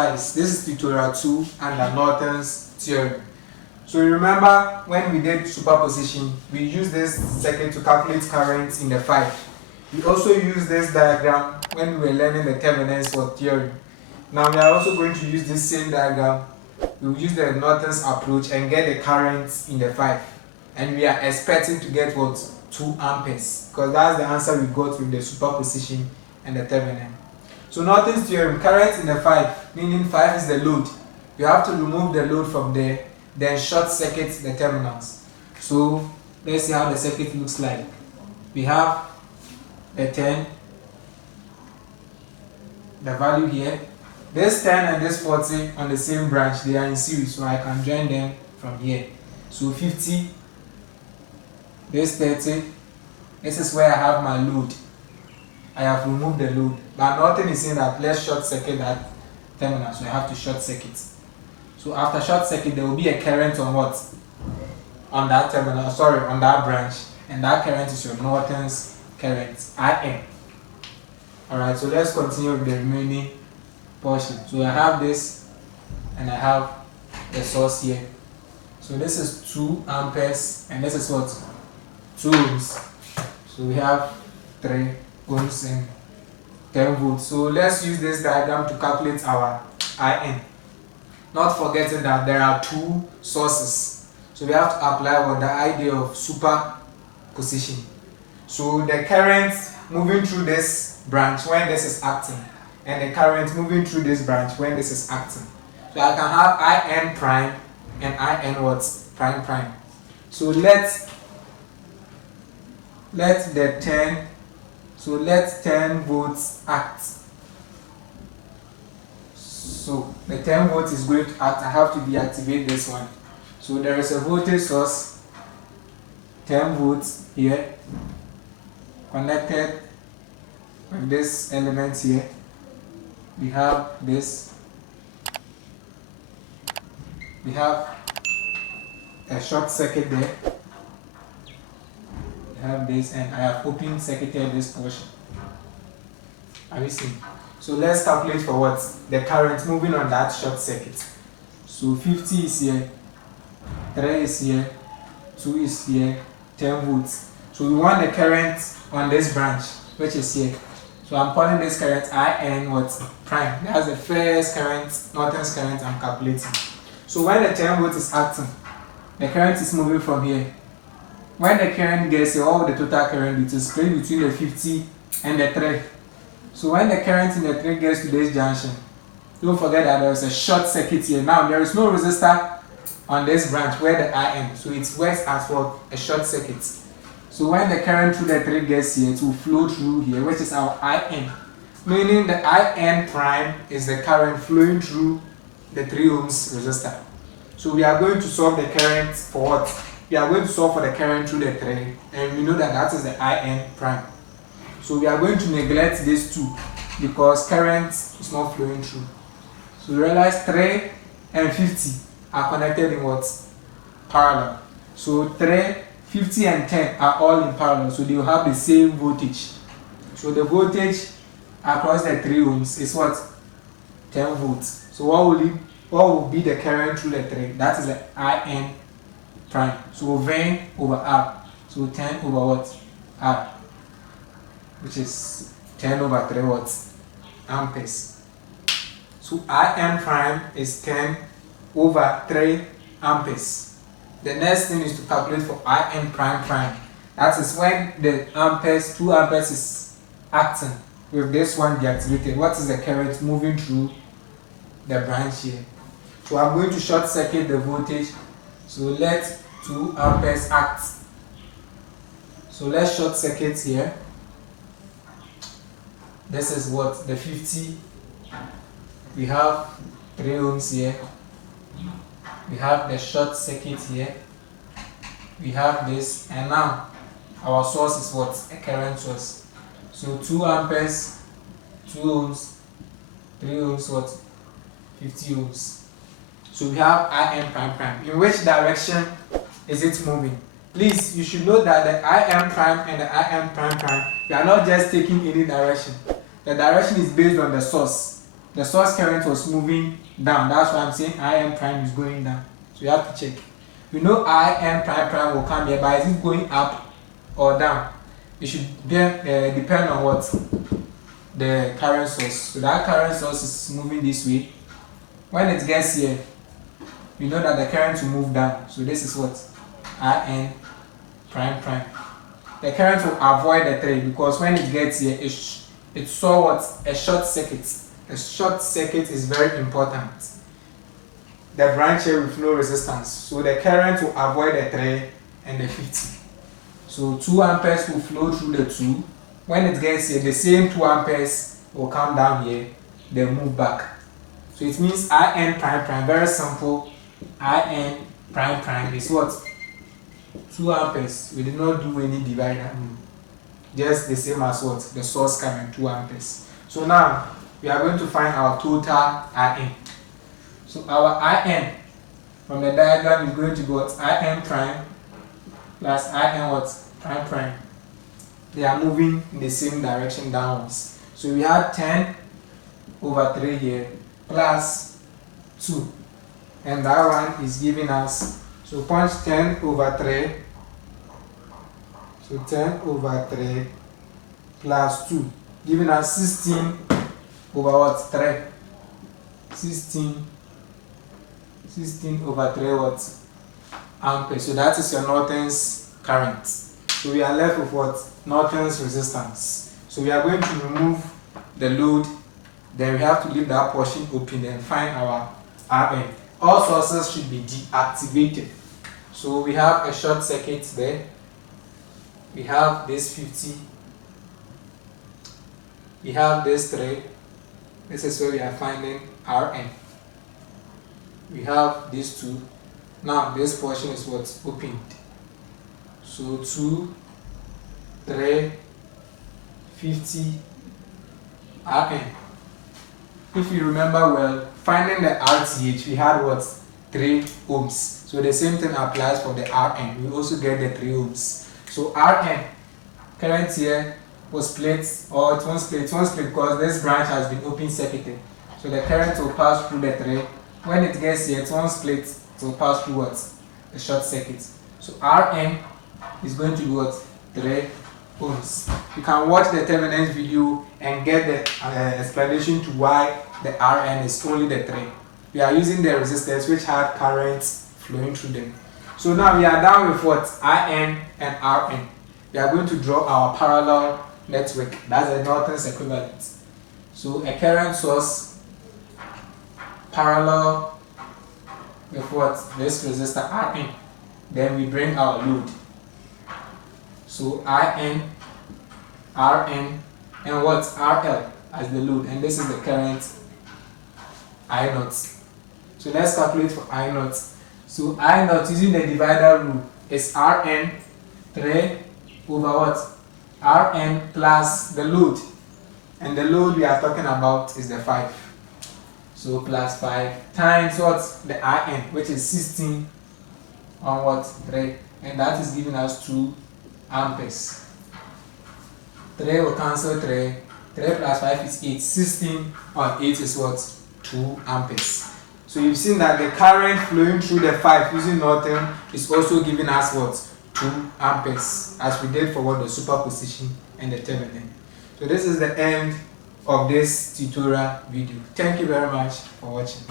guys, this is tutorial 2 under Norton's theorem. So you remember when we did superposition, we used this circuit to calculate currents in the 5. We also used this diagram when we were learning the Thevenin's theorem. Now we are also going to use this same diagram. We will use the Norton's approach and get the currents in the 5. And we are expecting to get what? 2 amperes, because that's the answer we got with the superposition and the Thevenin. So Norton's theorem, current in the 5, meaning 5 is the load. You have to remove the load from there, then short circuit the terminals. So let's see how the circuit looks like. We have the 10, the value here. This 10 and this 40 on the same branch, they are in series, so I can join them from here. So 50, this 30, this is where I have my load. I have removed the load, but Norton is saying that let's short circuit that terminal, so I have to short circuit. So after short circuit, there will be a current on what? On that terminal, on that branch, and that current is your Norton's current, IN. Alright, so let's continue with the remaining portion. So I have this, and I have the source here. So this is 2 amperes, and this is what? 2 ohms. So we have 3 ohms and 10 volts. So let's use this diagram to calculate our IN. Not forgetting that there are 2 sources. So we have to apply the idea of superposition. So the current moving through this branch when this is acting, and the current moving through this branch when this is acting. So I can have IN prime and IN what? Prime prime. So let the 10, so let 10 volts act. So the 10 volts is going to act. I have to deactivate this one. So there is a voltage source, 10 volts here, connected with this element here. We have this. We have a short circuit there. We have this, and I have open circuited this portion. Are you seeing? So let's calculate for what? The current moving on that short circuit. So 50 is here, 3 is here, 2 is here, 10 volts. So we want the current on this branch, which is here. So I'm calling this current IN what? Prime. That's the first current, Norton's current I'm calculating. So when the 10 volts is acting, the current is moving from here. When the current gets here, all the total current, it is split between the 50 and the 3. So when the current in the 3 gets to this junction, don't forget that there is a short circuit here. Now there is no resistor on this branch where the IN, so it works as what? A short circuit. So when the current through the 3 gets here, it will flow through here, which is our IN. Meaning the IN prime is the current flowing through the 3 ohms resistor. So we are going to solve the current for what? We are going to solve for the current through the 3, and we know that that is the IN prime. So we are going to neglect these 2 because current is not flowing through. So we realize 3 and 50 are connected in what? Parallel. So 3, 50 and 10 are all in parallel, so they will have the same voltage. So the voltage across the 3 ohms is what? 10 volts. So what will be the current through the 3? That is the IN prime. So V over R. So 10 over what? R. Which is 10 over 3 watts amperes. So IN prime is 10 over 3 amperes. The next thing is to calculate for IN prime prime. That is when the amperes, 2 amperes is acting with this one deactivated. What is the current moving through the branch here? So I'm going to short circuit the voltage. So let 2 amperes act. So let's short circuit here. This is what? The 50. We have 3 ohms here. We have the short circuit here. We have this, and now our source is what? A current source. So 2 amperes, 2 ohms, 3 ohms, what? 50 ohms. So we have IN prime prime. In which direction is it moving? Please, you should know that the IN prime and the IN prime prime, we are not just taking any direction. The direction is based on the source. the source current was moving down. That's why I'm saying IN prime is going down. So you have to check. We know IN prime will come here, but is it going up or down? It should depend on what the current source. So that current source is moving this way. When it gets here, we know that the current will move down. So this is what IN prime. The current will avoid the 3 because when it gets here, it saw what a short circuit. A short circuit is very important. The branch here with no resistance, so the current will avoid the 3 and the 50. So 2 amperes will flow through the 2. When it gets here, the same 2 amperes will come down here, then move back. So it means IN prime, very simple. IN prime is what? 2 amperes. We did not do any divider. Just the same as what? The source current, 2 amperes. So now we are going to find our total IN. So our IN from the diagram is going to be what? IN prime plus IN what? Prime. They are moving in the same direction downwards. So we have 10 over 3 here plus 2. And that one is giving us, so punch 10 over 3. So 10 over 3 plus 2, giving us 16 over what? 3. 16 over 3 what? Amperes. So that is your Norton's current. So we are left with what? Norton's resistance. So we are going to remove the load, then we have to leave that portion open and find our RN. All sources should be deactivated. So we have a short circuit there. We have this 50. We have this 3. This is where we are finding Rn. We have these 2. Now this portion is what's opened. So 2, 3, 50 Rn. If you remember well, finding the RTH, we had what? 3 ohms. So the same thing applies for the Rn. We also get the 3 ohms. So Rn, current here was split, or it won't split because this branch has been open circuited. So the current will pass through the 3. When it gets here, it won't split, it will pass through what? The short circuit. So Rn is going to be what? 3 ohms. You can watch the terminus video and get the explanation to why the Rn is only the 3. We are using the resistors which have currents flowing through them. So now we are done with what? IN and Rn. We are going to draw our parallel network. That's the Norton's equivalent. So a current source parallel with what? This resistor Rn. Then we bring our load. So IN, Rn, and what? RL as the load. And this is the current I0. So let's calculate for I0. So I0 using the divider rule is Rn 3 over what? Rn plus the load. And the load we are talking about is the 5. So plus 5 times what? The In, which is 16 on what? 3. And that is giving us 2 amperes. 3 will cancel 3. 3 plus 5 is 8. 16 on 8 is what? 2 amperes. So you've seen that the current flowing through the 5 using Norton is also giving us what? 2 amperes, as we did for what? The superposition and the Theorem. So this is the end of this tutorial video. Thank you very much for watching.